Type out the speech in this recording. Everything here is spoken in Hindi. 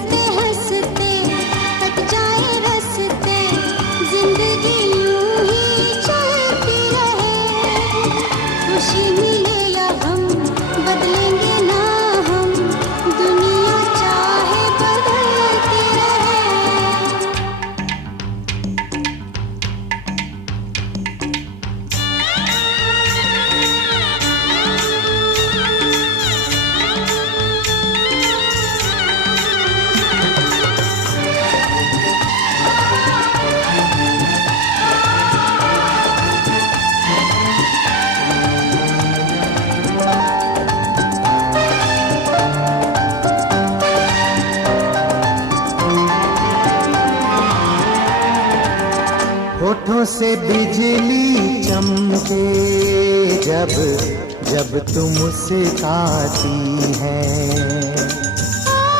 हंसते हंसते थक जाए रस्ते, जिंदगी यूं ही चलती रहे। खुशी मिले या गम बदलेंगे ना हम, दुनिया चाहे बदलती रहे। होठों से बिजली चमके जब जब तुम मुस्कुराती है,